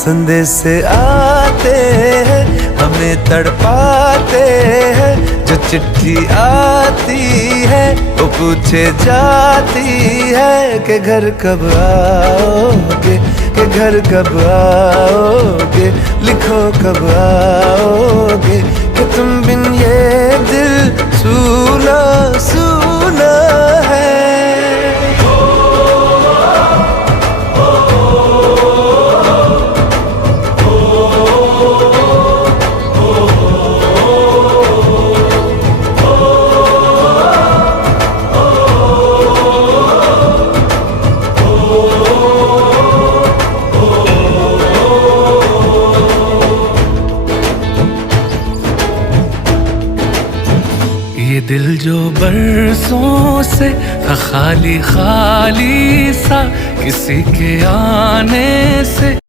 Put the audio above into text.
संदेश आते हैं हमें तड़पाते हैं, जो चिट्ठी आती है वो पूछे जाती है कि घर कब आओगे, कि घर कब आओगे, लिखो कब आओगे, कि तुम बिन ये दिल सूना सूना है। ये दिल जो बरसों से था खाली खाली सा, किसी के आने से